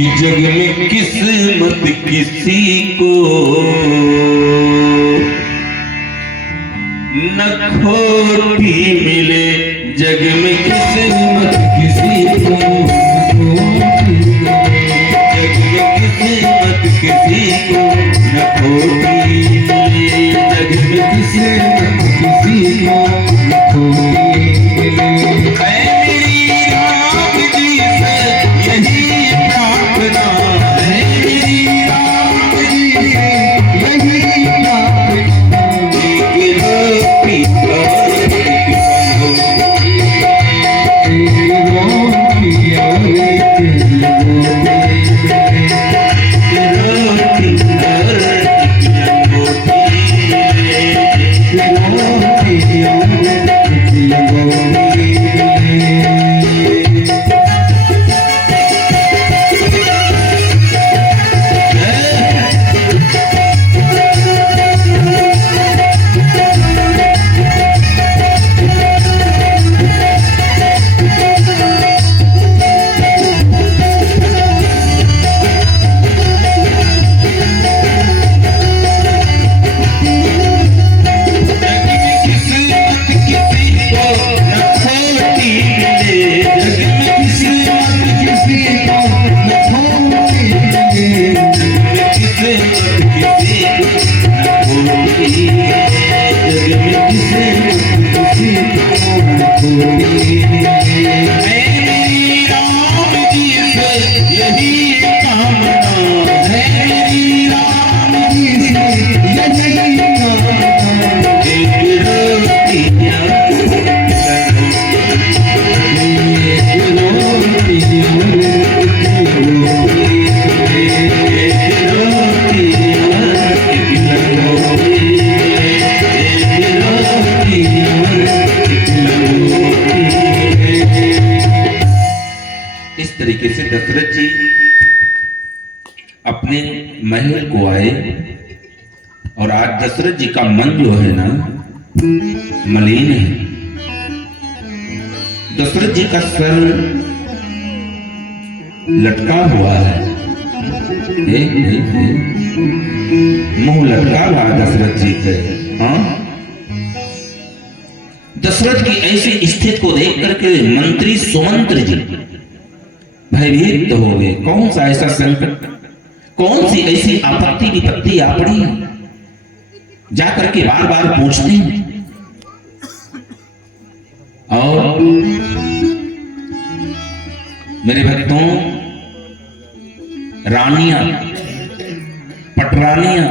कि जग में किस्मत किसी को न खोटी मिले, जग में किस्मत किसी को, जग में किस्मत किसी को न खोटी मिले, जग में किस्मत किसी को न खोटी मिले। मेरी राम जी से यही प्रार्थना है, मेरी राम जी से यही प्रार्थना, एक रोटी और एक दशरथ जी अपने महल को आए और आज दशरथ जी का मन जो है ना मलिन है। दशरथ जी का सर लटका हुआ है, मुंह लटका हुआ है दशरथ जी पे। हाँ, दशरथ की ऐसी स्थिति को देख करके मंत्री सुमंत्र जी भयभीत हो गए। कौन सा ऐसा संकट, कौन सी ऐसी आपत्ति विपत्ति आ पड़ी है, जाकर के बार बार पूछते हैं। और मेरे भक्तों, रानियां, पटरानियां,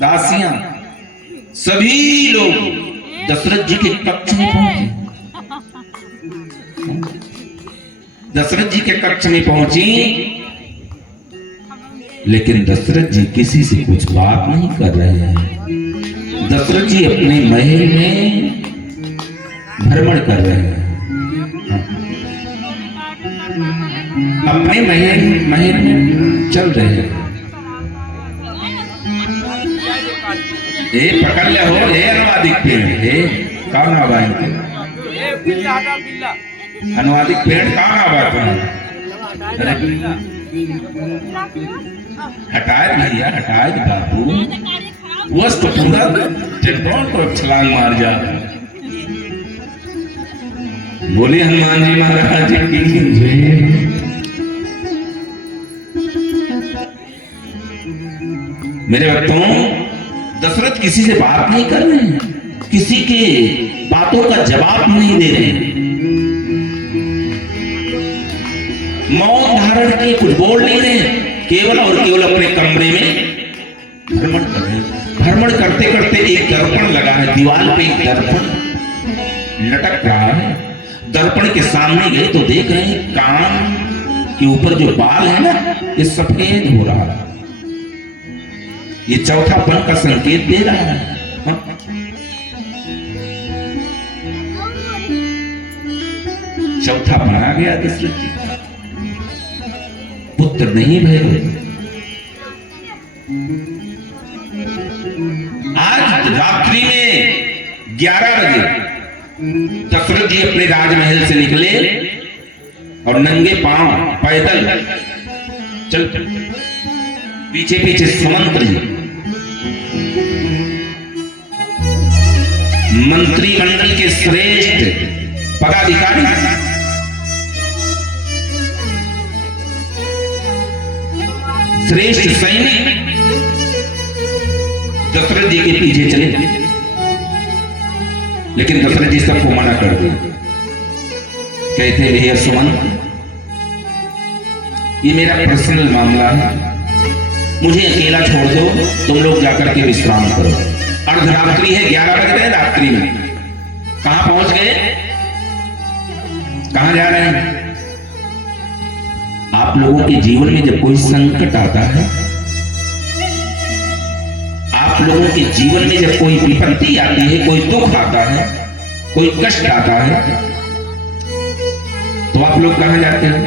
दासियां, सभी लोग दशरथ जी के कक्ष में पहुंचे। दशरथ जी के कक्ष में पहुंची, लेकिन दशरथ जी किसी से कुछ बात नहीं कर रहे हैं। दशरथ जी अपने महल में भ्रमण कर रहे हैं, अपने महल में चल रहे हैं। पकड़ ले हो, अनुवादिक पेड़ है, कौन आवाज अनुवादिक पेड़ कहाँ आवाज हटाए भैया, हटाए बाबू, वो तो पूरा टेलीफोन को छलांग मार जा। बोले हनुमान जी महाराज की जय। मेरे भक्तों, दशरथ किसी से बात नहीं कर रहे हैं, किसी के बातों का जवाब नहीं दे रहे हैं, मौन धारण के कुछ बोल नहीं रहे, केवल और केवल अपने कमरे में भ्रमण कर रहे हैं। भ्रमण करते करते एक दर्पण लगा है, दीवार पे एक दर्पण लटक रहा है। दर्पण के सामने गए तो देख रहे हैं कान के ऊपर जो बाल है ना, ये सफेद हो रहा है। ये चौथापन का संकेत दे रहा है। चौथापन आ गया दशरथ जी, पुत्र नहीं भय। आज रात्रि में 11 बजे दशरथ जी अपने राजमहल से निकले और नंगे पांव पैदल चल पीछे पीछे सुमंत्र जी मंत्रिमंडल के श्रेष्ठ पदाधिकारी, श्रेष्ठ सैनिक दशरथ जी के पीछे चले, लेकिन दशरथ जी सबको मना कर दिया। कहते भैया सुमंत, ये मेरा पर्सनल मामला है, मुझे अकेला छोड़ दो, तुम लोग जाकर के विश्राम करो। अर्धरात्रि है, 11 बज रहे रात्रि में। कहां पहुंच गए, कहां जा रहे हैं? आप लोगों के जीवन में जब कोई संकट आता है, आप लोगों के जीवन में जब कोई विपत्ति आती है, कोई दुख आता है, कोई कष्ट आता है, तो आप लोग कहां जाते हो?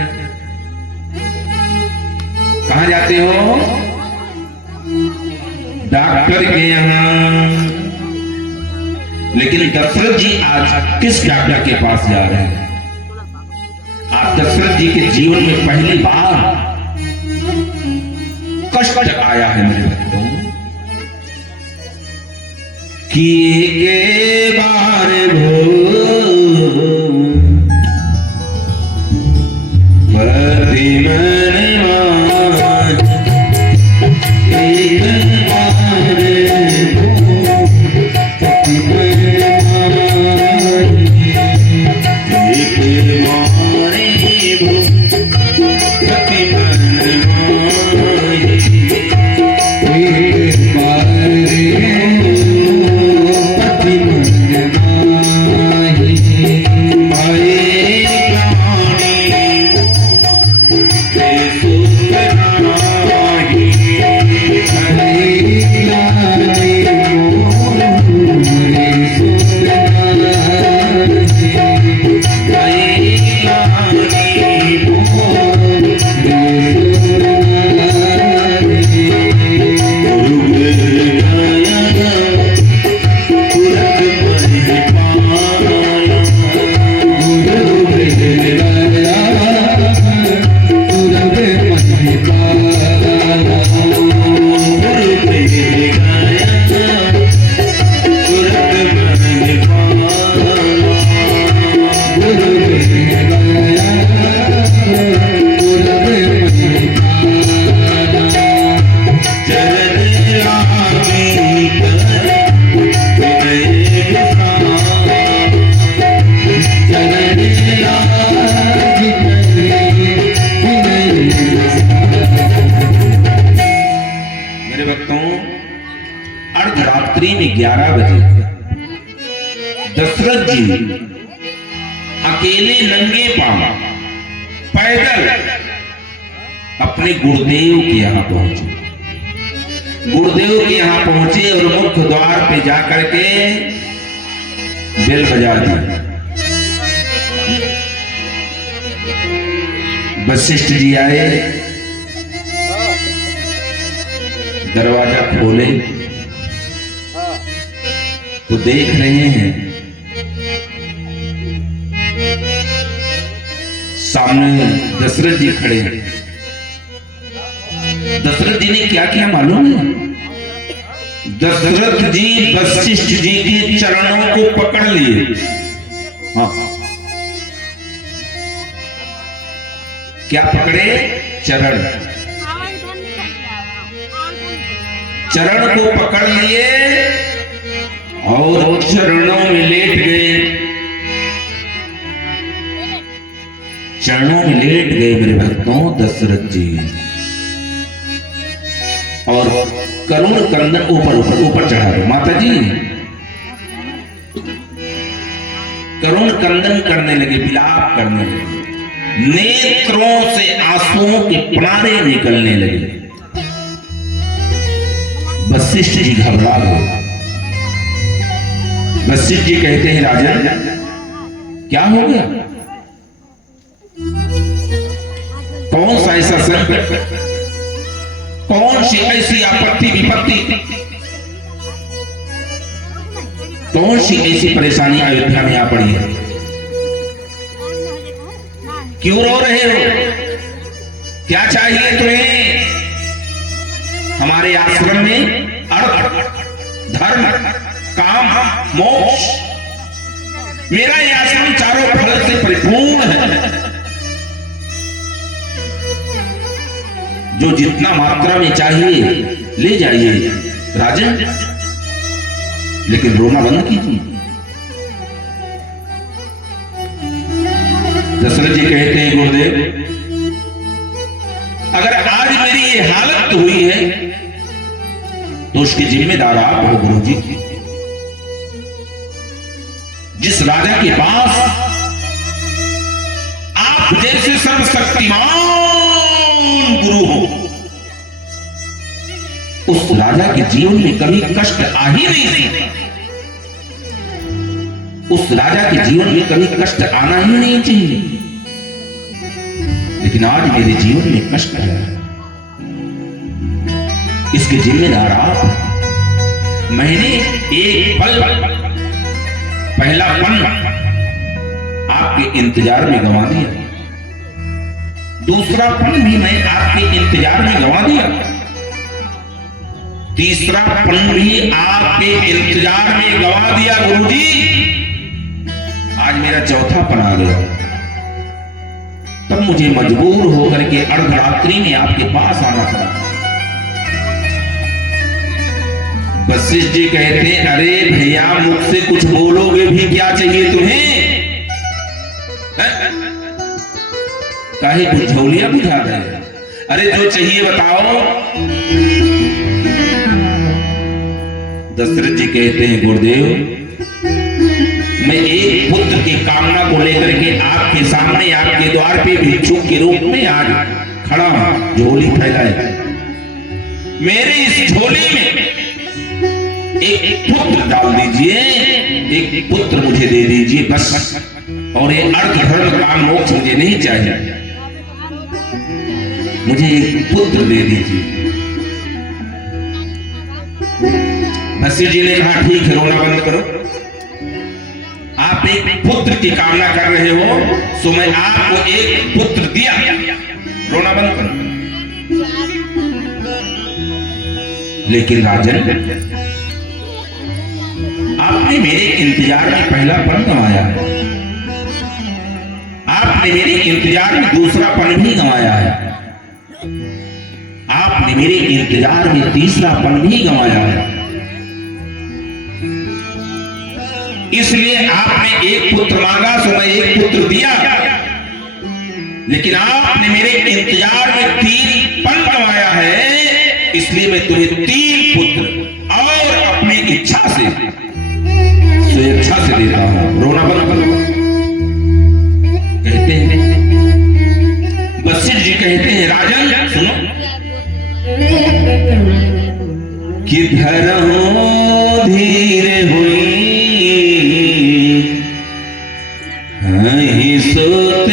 कहां जाते हो? डॉक्टर के यहां। लेकिन दशरथ जी आज किस डॉक्टर के पास जा रहे हैं? आप दशरथ जी के जीवन में पहली बार कष्ट आया है मेरे भक्तों, कि के बार अर्धरात्रि में 11 बजे दशरथ जी अकेले नंगे पांव पैदल अपने गुरुदेव के यहां पहुंचे। गुरुदेव के यहां पहुंचे और मुख्य द्वार पे जाकर के बेल बजा दी। वशिष्ठ जी आए, दरवाजा खोले तो देख रहे हैं सामने दशरथ जी खड़े हैं। दशरथ जी ने क्या किया मालूम है? दशरथ जी वशिष्ठ जी के चरणों को पकड़ लिए। हाँ, क्या पकड़े? चरण। चरण को पकड़ लिए और चरणों में लेट गए। चरणों में लेट गए मेरे भक्तों दशरथ जी, और करुण क्रंदन ऊपर ऊपर ऊपर चढ़ा दो माता जी। करुण क्रंदन करने लगे, विलाप करने लगे, नेत्रों से आंसुओं के प्राणे निकलने लगे। वशिष्ठ जी घबरा गए। वशिष्ठ जी कहते हैं राजन क्या हो गया? कौन सा ऐसा संकट, कौन सी ऐसी आपत्ति विपत्ति, कौन सी ऐसी परेशानी अयोध्या में आ पड़ी है? क्यों रो रहे हो? क्या चाहिए तुम्हें? हमारे आश्रम में अर्थ, धर्म, काम, मोक्ष। मेरा ये आश्रम चारों फल से परिपूर्ण है। जो जितना मात्रा में चाहिए ले जाइए राजन, लेकिन रोना बंद कीजिए। दशरथ जी कहते हैं गुरुदेव, अगर आज मेरी ये हालत हुई है तो उसके जिम्मेदार आप हो गुरु जी। जिस राजा के पास आप जैसे सर्वशक्तिमान गुरु हो, उस राजा के जीवन में कभी कष्ट आ ही नहीं थी। उस राजा के जीवन में कभी कष्ट आना ही नहीं चाहिए, लेकिन आज मेरे जीवन में कष्ट है। इसके जिम्मेदार आप। मैंने एक पल, पहला पल आपके इंतजार में गंवा दिया, दूसरा पल भी मैं आपके इंतजार में गंवा दिया, तीसरा पल भी आपके इंतजार में गंवा दिया गुरुजी। आज मेरा चौथा पल आ गया, तब मुझे मजबूर होकर के अर्धरात्रि में आपके पास आना पड़ा। वशिष्ठ जी कहते हैं, अरे भैया मुझसे कुछ बोलोगे भी, क्या चाहिए तुम्हें? काहे बुझौलिया बुझा रहे? अरे जो चाहिए बताओ। दशरथ जी कहते हैं गुरुदेव, मैं एक पुत्र की कामना को लेकर के आपके सामने, आपके द्वार पे भिक्षुक के रूप में आज खड़ा हूं। झोली फैलाए, मेरे इस झोली में एक पुत्र डाल दीजिए, एक पुत्र मुझे दे दीजिए बस। और ये अर्थ, धर्म, काम, मोक्ष मुझे नहीं चाहिए, मुझे एक पुत्र दे दीजिए। वशिष्ठ जी ने कहा, ठीक है, रोना बंद करो। आप एक पुत्र की कामना कर रहे हो, तो मैं आपको एक पुत्र दिया, रोना बंद करो। लेकिन राजन, आपने मेरे इंतजार में पहला पल गंवाया है, आपने मेरे इंतजार में दूसरा पल भी गंवाया है, आपने मेरे इंतजार में तीसरा पल भी गंवाया है। इसलिए आपने एक पुत्र मांगा, तो मैं एक पुत्र दिया, लेकिन आपने मेरे इंतजार में 3 पल गंवाया है, इसलिए मैं तुम्हें 3 पुत्र और अपनी इच्छा से, स्वेच्छा से देता हूं। रोना बंद करो। कहते हैं, वशिष्ठ जी कहते हैं, राजन सुनो, कि धरो धीरे हुई सोत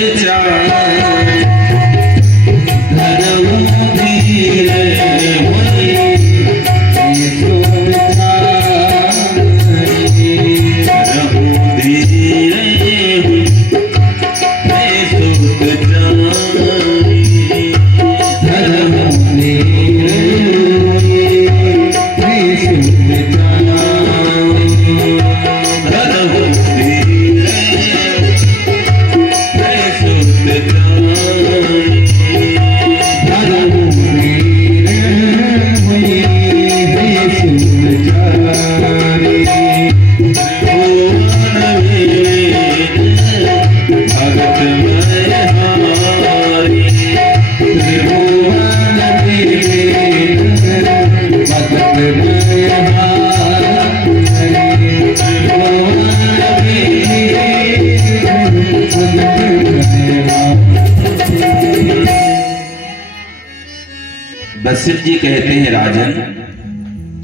वशिष्ठ जी कहते हैं, राजन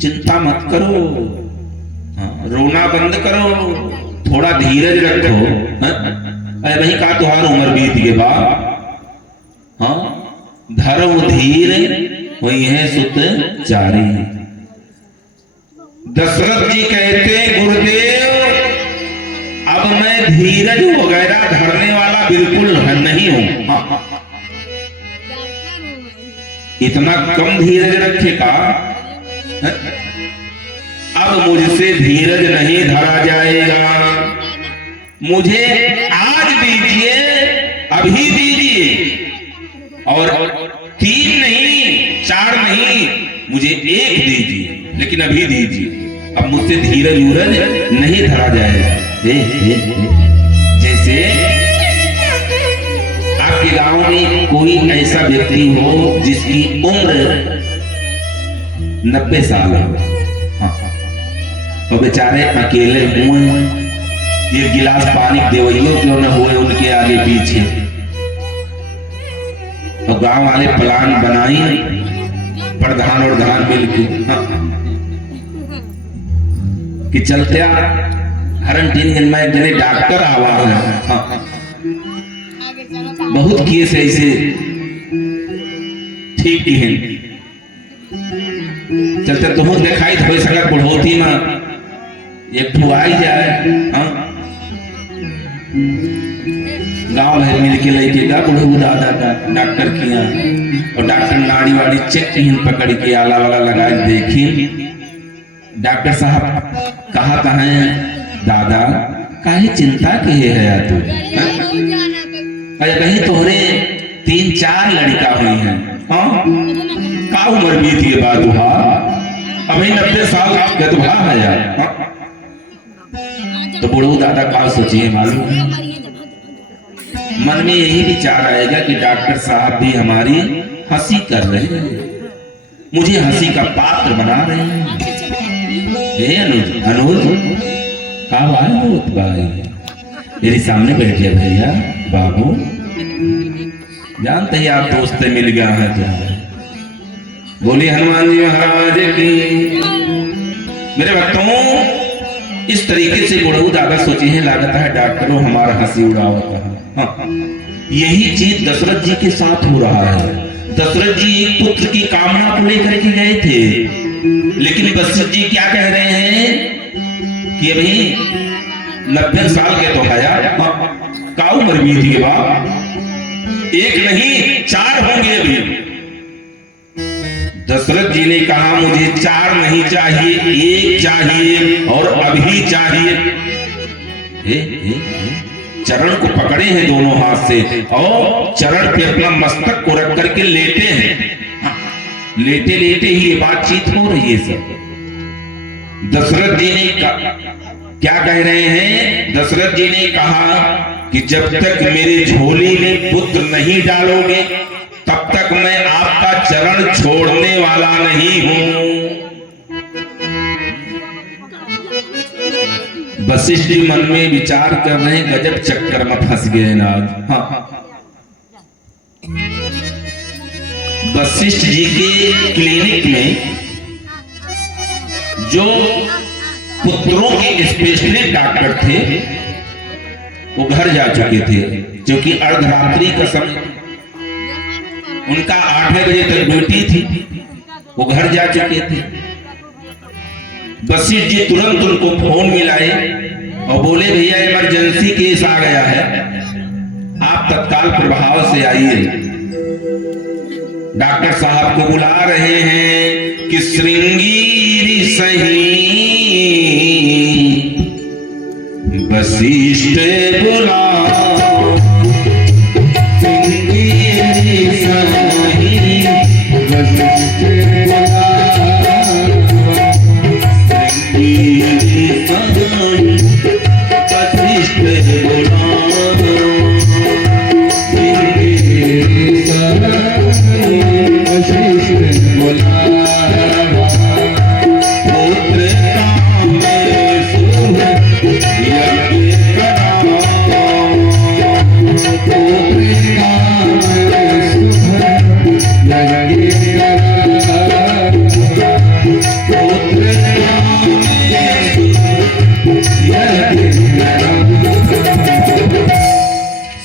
चिंता मत करो, रोना बंद करो, थोड़ा धीरज रखो। अरे वही कहा, तुम्हारी उम्र बीत के बाद, हाँ, धर्म धीर वही है सुत चारी। दशरथ जी कहते हैं, गुरुदेव अब मैं धीरज वगैरह धरने वाला बिल्कुल नहीं हूं। इतना कम धीरज रखेगा? अब मुझसे धीरज नहीं धरा जाएगा, मुझे आज दीजिए, अभी दीजिए, और 3 नहीं 4 नहीं, मुझे 1 दीजिए, लेकिन अभी दीजिए। अब मुझसे धीरज उरज नहीं धरा जाएगा। जैसे आपके गांव में कोई ऐसा व्यक्ति हो जिसकी उम्र 90 साल हो, और बेचारे अकेले हुए, एक गिलास पानी देवइयो क्यों न हुए उनके आगे पीछे, और गांव वाले प्लान बनाई, प्रधान और धान मिलकर कि चलते हरन 3 दिन में एक जने डॉक्टर आवा है, बहुत केस ऐसे ठीक की हैं, चलते तुम दिखाई थोड़ी सका बुढ़ोती में एक ठुआई जाए। गांव भर मिल के लेके गा बुढ़ऊ दादा का डॉक्टर किया, और डॉक्टर नाड़ी वाड़ी चेक की पकड़ के आला वाला लगा देखी। डॉक्टर साहब कहा है दादा काहे चिंता के है तू? कहीं तोहरे 3-4 लड़का हुई हैं, का उम्र बीत के बाद अभी 90 साल का तुहा है यार। तो बुढ़ऊ दादा का सोचिए मालूम, मन में यही विचार आएगा कि डॉक्टर साहब भी हमारी हंसी कर रहे हैं, मुझे हंसी का पात्र बना रहे हैं। अनुज का भाई मेरे सामने बैठ गया भैया बाबू, जानते ही आप दोस्त मिल गया है तो बोले हनुमान जी महाराज की। मेरे भक्तों इस तरीके से बुढ़ऊ दादा सोचे हैं, लागत है डॉक्टरों हमारा हंसी उड़ावता है। हाँ, यही चीज दशरथ जी के साथ हो रहा है। दशरथ जी एक पुत्र की कामना को लेकर के गए थे, लेकिन वशिष्ठ जी क्या कह रहे हैं कि अभी 90 साल के तो हया, का उम्र बीत के बाद 1 नहीं 4 होंगे अभी। दशरथ जी ने कहा मुझे 4 नहीं चाहिए, 1 चाहिए, और अभी चाहिए। चरण को पकड़े हैं दोनों हाथ से, और चरण पे अपना मस्तक को रख करके लेटे हैं। लेटे लेटे ही ये बातचीत हो रही है सब। दशरथ जी ने क्या कह रहे हैं? दशरथ जी ने कहा कि जब तक मेरे झोली में पुत्र नहीं डालोगे तब तक मैं आपका चरण छोड़ने वाला नहीं हूं। वशिष्ठ जी मन में विचार कर रहे हैं, गजब चक्कर में फंस गए ना। वशिष्ठ जी के क्लिनिक में जो पुत्रों के स्पेशलिस्ट डॉक्टर थे वो घर जा चुके थे, क्योंकि अर्धरात्रि का समय, उनका 8 बजे तक ड्यूटी थी, वो घर जा चुके थे। वशिष्ठ जी तुरंत उनको फोन मिलाए और बोले भैया इमरजेंसी केस आ गया है, आप तत्काल प्रभाव से आइए। डॉक्टर साहब को बुला रहे हैं कि श्रृंगीरी सही वशिष्ठ बुलाओ, श्रृंगीरी सही वशिष्ठ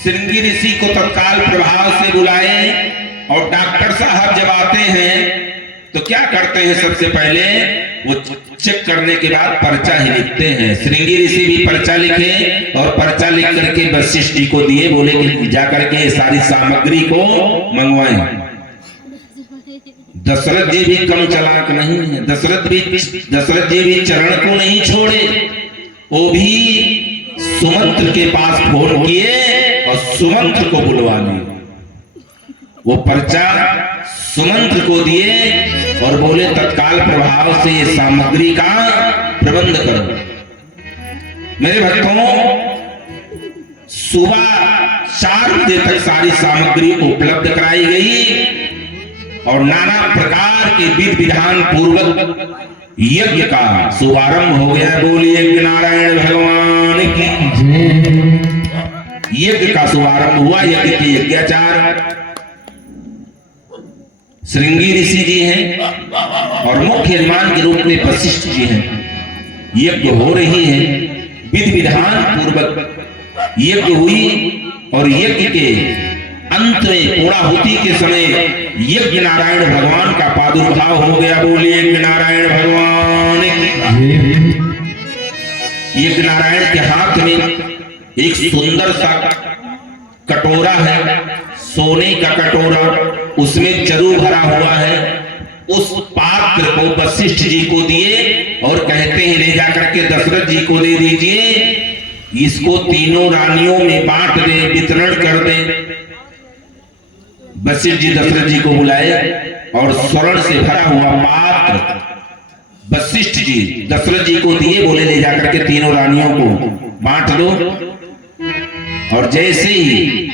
श्रृंगी ऋषि को तत्काल प्रभाव से बुलाए। और डॉक्टर साहब जब आते हैं तो क्या करते हैं? सबसे पहले वो चेक करने के बाद पर्चा ही लिखते हैं। श्रृंगी ऋषि भी पर्चा लिखे और पर्चा लिख करके वशिष्ठ जी को दिए, बोले कि जाकर के सारी सामग्री को मंगवाएं। दशरथ जी भी कम चालाक नहीं है। दशरथ जी भी चरण को नहीं छोड़े, वो भी सुमंत्र के पास फोन किए और सुमंत्र को बुलवा लिए। वो पर्चा सुमंत्र को दिए और बोले तत्काल प्रभाव से ये सामग्री का प्रबंध करो। मेरे भक्तों, सुबह 4 बजे तक सारी सामग्री उपलब्ध कराई गई और नाना प्रकार के विधि विधान पूर्वक यज्ञ का शुभारंभ हो गया। बोलिए यज्ञ नारायण भगवान की। यज्ञ का शुभारंभ हुआ। यज्ञ के यज्ञाचार श्रृंगी ऋषि जी हैं और मुख्य यजमान के रूप में वशिष्ठ जी हैं। यज्ञ हो रही है, विधि विधान पूर्वक यज्ञ हुई और यज्ञ के अंत में पूर्णाहुति के समय यज्ञ नारायण भगवान का प्रादुर्भाव हो गया। बोलिए यज्ञ नारायण भगवान की। यज्ञ नारायण के हाथ में एक सुंदर सा कटोरा है, सोने का कटोरा, उसमें चरु भरा हुआ है। उस पात्र को वशिष्ठ जी को दिए और कहते हैं ले जाकर के दशरथ जी को दे दीजिए, इसको तीनों रानियों में बांट दे, वितरण कर दे। वशिष्ठ जी दशरथ जी को बुलाए और स्वर्ण से भरा हुआ पात्र वशिष्ठ जी दशरथ जी को दिए, बोले ले जाकर के तीनों रानियों को बांट दो। और जैसे ही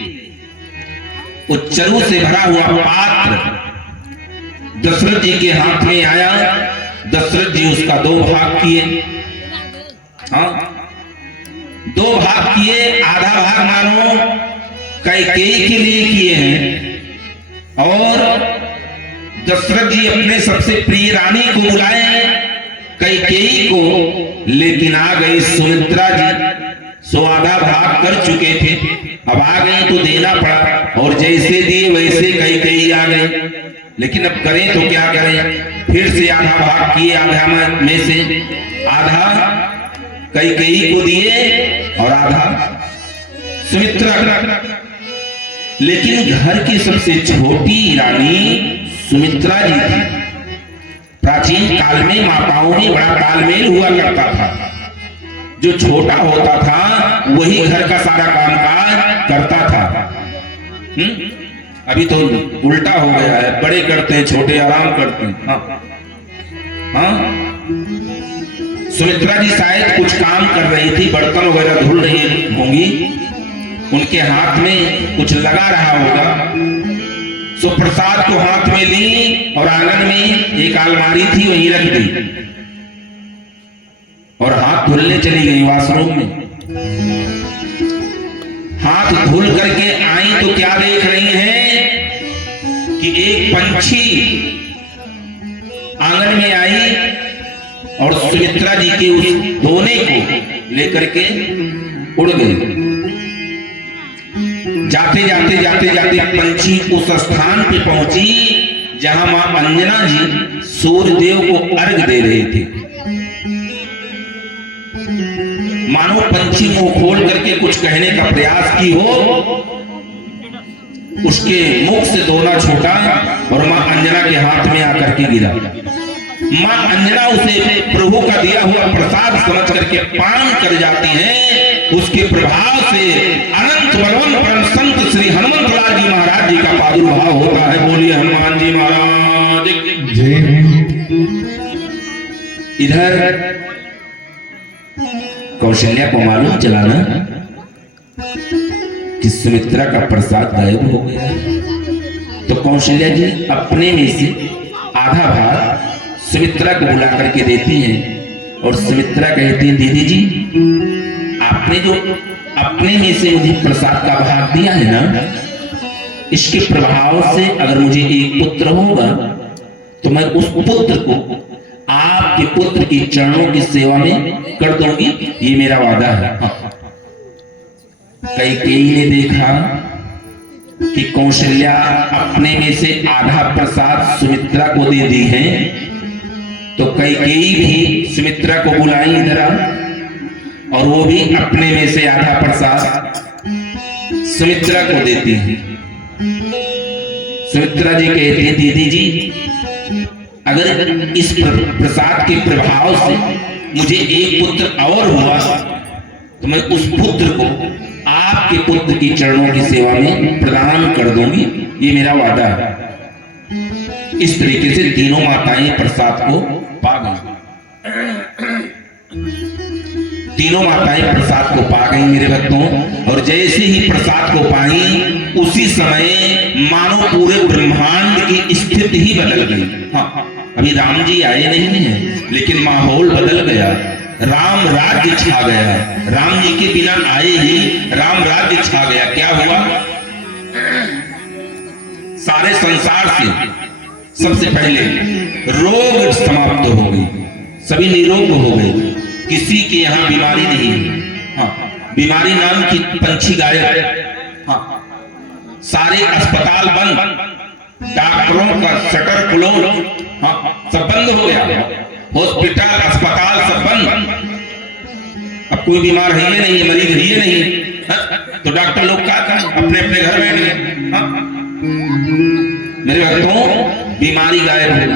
चरु से भरा हुआ पात्र दशरथ जी के हाथ में आया, दशरथ जी उसका 2 भाग किए। हाँ, 2 भाग किए। आधा भाग मानो कैकेयी के लिए किए हैं और दशरथ जी अपने सबसे प्रिय रानी को बुलाए कैकेयी को, लेकिन आ गई सुमित्रा जी। सो आधा भाग कर चुके थे, अब आ गई तो देना पड़ा और जैसे दिए वैसे कैकेयी आ गए। लेकिन अब करें तो क्या करें, फिर से आधा भाग किए। आधा में से आधा कैकेयी को दिए और आधा सुमित्रा। लेकिन घर की सबसे छोटी रानी सुमित्रा जी थी। प्राचीन काल में माताओं में बड़ा तालमेल हुआ करता था। जो छोटा होता था वही घर का सारा कामकाज करता था। अभी तो उल्टा हो गया है, बड़े करते हैं, छोटे आराम करते हैं। हाँ हाँ, सुमित्रा जी शायद कुछ काम कर रही थी, बर्तन वगैरह धुल रही होंगी, उनके हाथ में कुछ लगा रहा होगा। सो प्रसाद को हाथ में ली और आंगन में एक अलमारी थी वहीं रख दी और हाथ धुलने चली गई वॉशरूम में। हाथ धुल करके आई तो क्या देख रही हैं कि एक पंछी आंगन में आई और सुमित्रा जी के उस दोने को लेकर के उड़ गई। जाते जाते पंछी उस स्थान पे पहुंची जहां मां अंजना जी सूर्यदेव को अर्घ दे रहे थे। मानो पंछी मुंह खोल करके कुछ कहने का प्रयास की हो, उसके मुख से दोना छूटा और मां अंजना के हाथ में आकर के गिरा। मां अंजना उसे प्रभु का दिया हुआ प्रसाद समझ करके पान कर जाती हैं। उसके प्रभाव से अनंत बलवान परम संत श्री हनुमंत लाल जी महाराज जी का प्रादुर्भाव होता है। बोलिए हनुमान जी महाराज जय। इधर कौशल्या को मालूम चला ना कि सुमित्रा का प्रसाद गायब हो गया, तो कौशल्या जी अपने में से आधा भाग सुमित्रा को बुला करके देती हैं और सुमित्रा कहती हैं दीदी जी, आपने जो अपने में से मुझे प्रसाद का भाग दिया है ना, इसके प्रभाव से अगर मुझे एक पुत्र होगा तो मैं उस पुत्र को आपके पुत्र के चरणों की सेवा में कर दूंगी, ये मेरा वादा है। कैकेयी ने देखा कि कौशल्या अपने में से आधा प्रसाद सुमित्रा को दे दी है, तो कैकेयी भी सुमित्रा को बुलाई इधर और वो भी अपने में से आधा प्रसाद सुमित्रा को देती है। सुमित्रा जी कहती है दीदी जी, अगर इस प्रसाद के प्रभाव से मुझे एक पुत्र और हुआ तो मैं उस पुत्र को आपके पुत्र की चरणों की सेवा में प्रदान कर दूंगी, ये मेरा वादा है। इस तरीके से तीनों माताएं प्रसाद को पा गई। तीनों माताएं प्रसाद को पा गई मेरे भक्तों, और जैसे ही प्रसाद को पाई उसी समय मानो पूरे ब्रह्मांड की स्थिति ही बदल गई। हाँ, अभी राम जी आए नहीं है लेकिन माहौल बदल गया, राम राज्य छा गया। राम जी के बिना आए ही राम राज्य छा गया। क्या हुआ? सारे संसार से सबसे पहले रोग समाप्त हो गई, सभी निरोग हो गए, किसी के यहाँ बीमारी नहीं है। हाँ, बीमारी नाम की पंछी गायब। हाँ, सारे अस्पताल बंद, डॉक्टरों का शटर क्लोज। हाँ, सब बंद हो गया, हॉस्पिटल अस्पताल सब बंद। अब कोई बीमार है ही नहीं, मरीज है ही नहीं। हाँ, तो डॉक्टर लोग क्या करें? अपने अपने घर बैठ गए। हाँ, मेरे भक्तों, बीमारी गायब हो गई,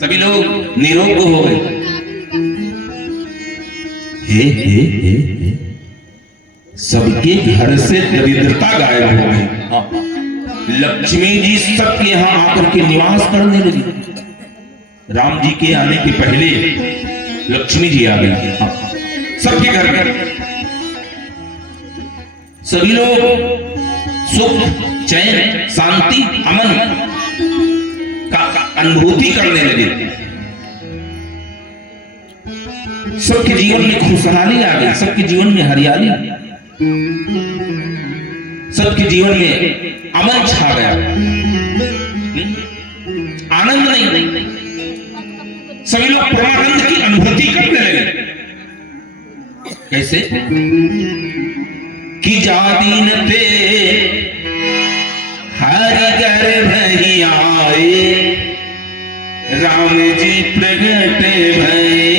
सभी लोग निरोग हो गए। हे सबके घर से दरिद्रता गायब हो गई। हाँ, लक्ष्मी जी सबके यहां आकर के निवास करने लगी। राम जी के आने के पहले लक्ष्मी जी आ गई। हाँ, सबके घर में सभी लोग सुख, चैन, शांति, अमन का अनुभूति करने लगे। सबके जीवन में खुशहाली आ गई, सबके जीवन में हरियाली, सबके जीवन में अमन छा गया, आनंद नहीं, सभी लोग परमानंद की अनुभूति करने लगे। कैसे? कि जादीन थे हरि घर भई आए, राम जी प्रगट भये।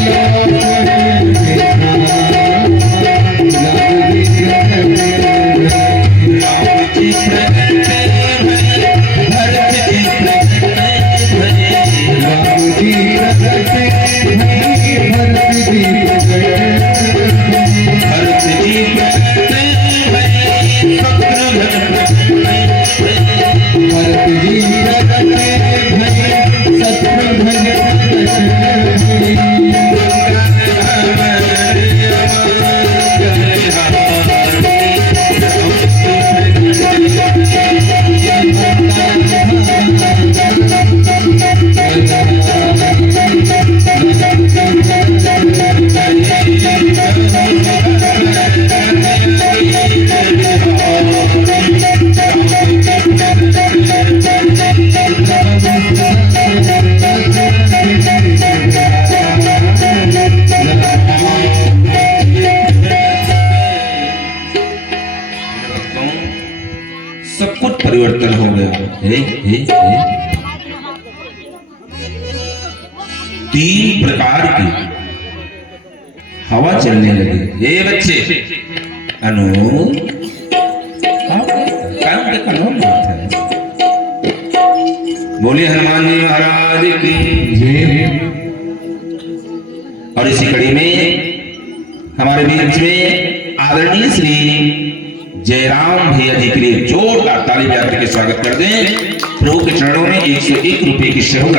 Yeah. परिवर्तन हो गया। हे। तीन प्रकार की हवा चलने लगी। ये बच्चे अनु काम के कानून बात है। बोले हनुमान जी महाराज की जय। और इसी कड़ी में हमारे बीच में आदरणीय श्री जयराम भैया जी के लिए जोरदार ताली बजा के स्वागत कर दें। प्रभु के चरणों में 101 रुपए की शहूर